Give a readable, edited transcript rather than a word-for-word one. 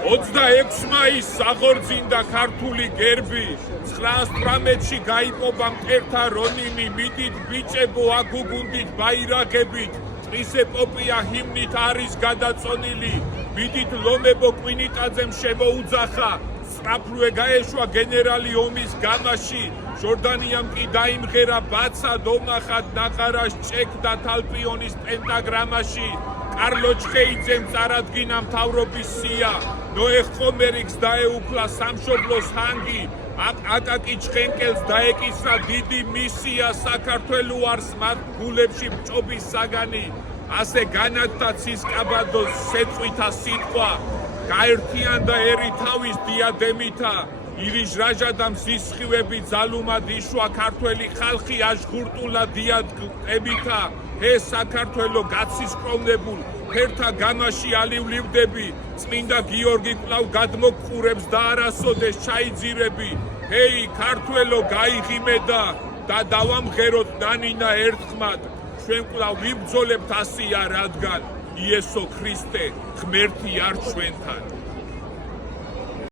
26 მაისს აღორძინდა ქართული გერბი, 918-ში გაიპოვა მტერთა რონიმი, მიდით ბიჭებო აგუგუნდით ბაირაღებით, ტყის ეპოპეა ჰიმნით არის გადაწონილი, მიდით ლომებო კვინიტაძემ შემოუძახა, სწრაფლვე გაეშვა გენერალი ომის გამაში, ჟორდანიამ კი დაიმღერა ბაცად ომახად ნაყარას ჭექდა თალპიონის პენტაგრამაში, კარლო ჩხეიძემ წარადგინა მთავრობის სია, ნოე ხომერიკს დაეუფლა სამშობლოს ჰანგი, აკაკი ჩხენკელს დაეკისრა დიდი მისია, საქართველო არს მათ გულებში მჭობის საგანი, ასე განათდა ცისკაბადოს სეწვითა სიტყვა, გაერთიანდა ერი თავის დიადემითა, ირიჟ რაჟა და მზისხივები ძალუმად იშვა ქართველი ხალხი აშღურტულა დიადემითა, ჰე საქართველო გაცისკოვნებულ ფერთა გამაში ალივლივდები, წმინდა გიორგი კვლავ გადმოგყურებს და არასოდეს ჩაიძირები, ჰეი ქართველო გაიღიმედა და დავამღეროთ ნანინა ერთხმად, ჩვენ კვლავ ვიბრძოლებთ ასია რადგან იესო ქრისტე ღმერთი არ ჩვენთან.